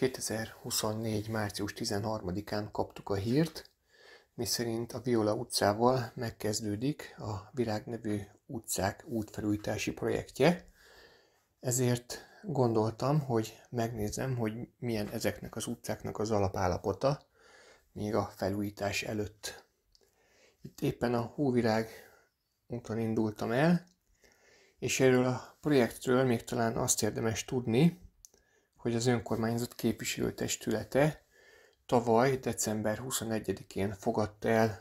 2024. március 13-án kaptuk a hírt, miszerint a Viola utcával megkezdődik a Virág nevű utcák útfelújítási projektje. Ezért gondoltam, hogy megnézem, hogy milyen ezeknek az utcáknak az alapállapota még a felújítás előtt. Itt éppen a Hóvirág úton indultam el, és erről a projektről még talán azt érdemes tudni, hogy az önkormányzat képviselőtestülete tavaly december 21-én fogadta el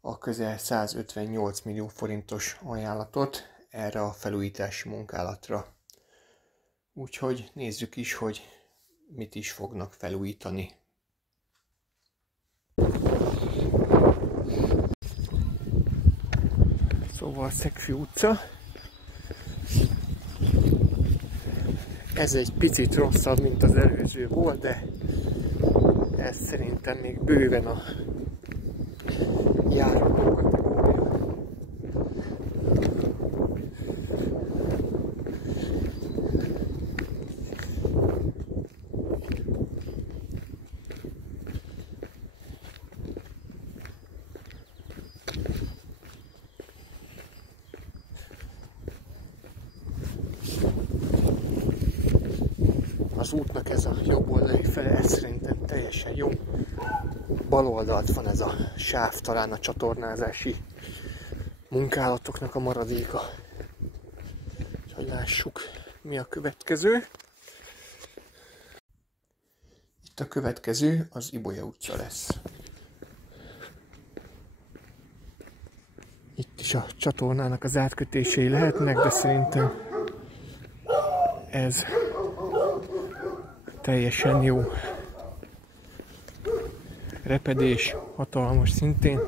a közel 158 millió forintos ajánlatot erre a felújítási munkálatra. Úgyhogy nézzük is, hogy mit is fognak felújítani. Szóval Szegfű utca. Ez egy picit rosszabb, mint az előző volt, de ez szerintem még bőven a járható kategória. Az útnak ez a jobb oldali fele, ez szerintem teljesen jó. Bal oldalt van ez a sáv, talán a csatornázási munkálatoknak a maradéka. Úgyhogy lássuk, mi a következő. Itt a következő az Ibolya utca lesz. Itt is a csatornának az átkötései lehetnek, de szerintem ez teljesen jó. Repedés hatalmas szintén.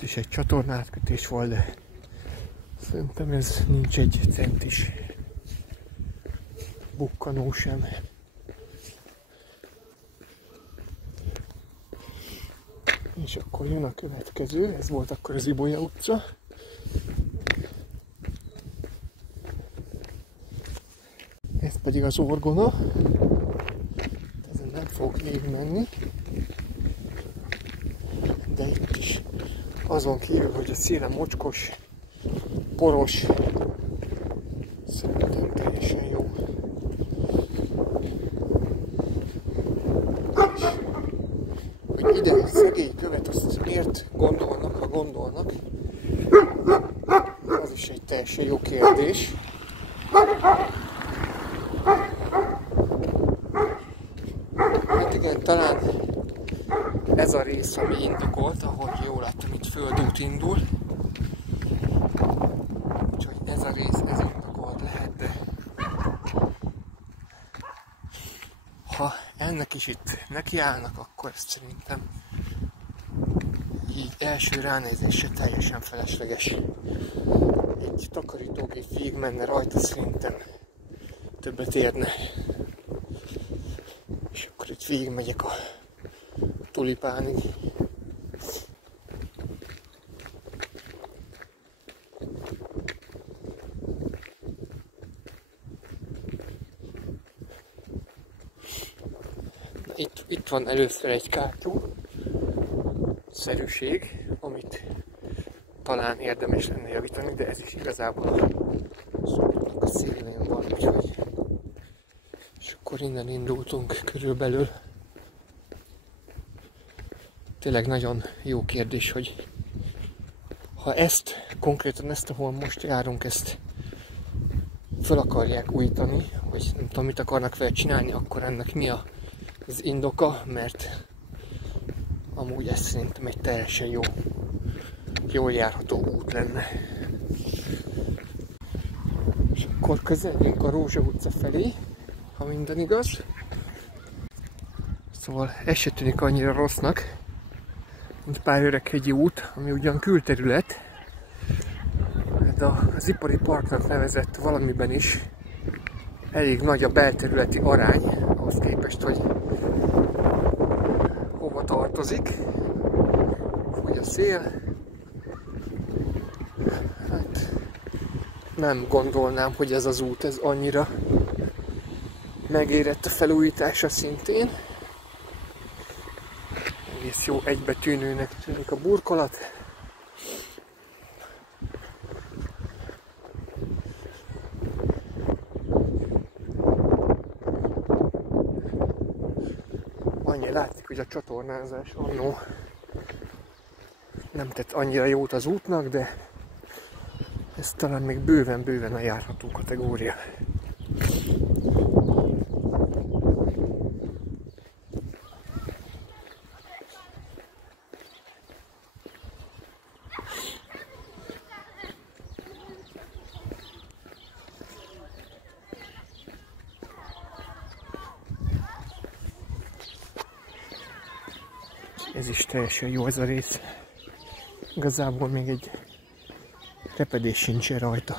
És egy csatornátkötés volt, de szerintem ez nincs egy centis bukkanó sem. És akkor jön a következő, ez volt akkor az Ibolya utca. Ez pedig az Orgona. Ezen nem fog végigmenni. De itt is azon kívül, hogy a széle mocskos, poros, szerintem teljesen jó. És hogy ide egy szegély követ, azt miért gondolnak, ha gondolnak, az is egy teljesen jó kérdés. Hát igen, talán ez a rész, ami indokolt, ahogy jól láttam, itt földút indul. Úgyhogy ez a rész, ez indokolt lehet, de ha ennek is itt nekiállnak, akkor ezt szerintem így első ránézésre teljesen felesleges. Egy takarítógép végig menne rajta, szerintem többet érne. És akkor itt végig megyek a Tulipánig. Itt van először egy kátyú szerűség, amit talán érdemes lenne javítani, de ez is igazából a szorúnak a szélén van, úgyhogy és akkor innen indultunk körülbelül. Tényleg nagyon jó kérdés, hogy ha konkrétan ezt, ahol most járunk, ezt fel akarják újítani, vagy nem tudom, mit akarnak vele csinálni, akkor ennek mi az indoka, mert amúgy ez szerintem egy teljesen jól járható út lenne. És akkor közeledünk a Rózsa utca felé. ha minden igaz. Szóval ez se tűnik annyira rossznak, mint pár öreghegyi út, ami ugyan külterület, de az ipari parknak nevezett valamiben is elég nagy a belterületi arány, ahhoz képest, hogy hova tartozik. Fúj a szél. Hát nem gondolnám, hogy ez az út ez annyira megérett a felújítása szintén. Egész jó egybetűnőnek tűnik a burkolat. Annyi látszik, hogy a csatornázás annó nem tett annyira jót az útnak, de ez talán még bőven a járható kategória. Ez is teljesen jó ez a rész. Igazából még egy repedés sincsen rajta.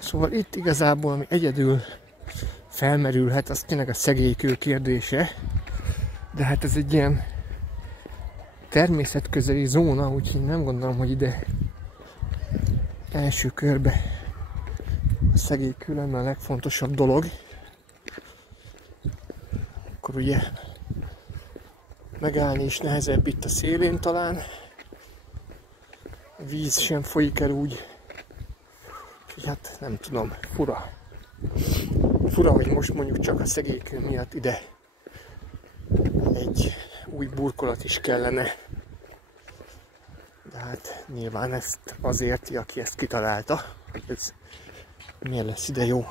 Szóval itt igazából ami egyedül felmerülhet, az tényleg a szegélykő kérdése, de hát ez egy ilyen természetközeli zóna, úgyhogy nem gondolom, hogy ide első körbe a szegélykő lenne a legfontosabb dolog. Akkor ugye megállni is nehezebb itt a szélén talán. A víz sem folyik el úgy, úgyhogy hát nem tudom, fura. Fura, hogy most mondjuk csak a szegélykő miatt ide egy új burkolat is kellene. De hát nyilván ezt az érti, aki ezt kitalálta, hogy ez miért lesz ide jó.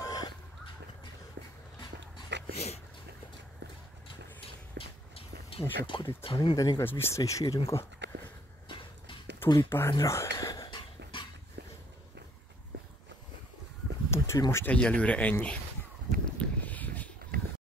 És akkor itt, ha minden igaz, vissza is érünk a tulipánra. Úgyhogy most egyelőre ennyi.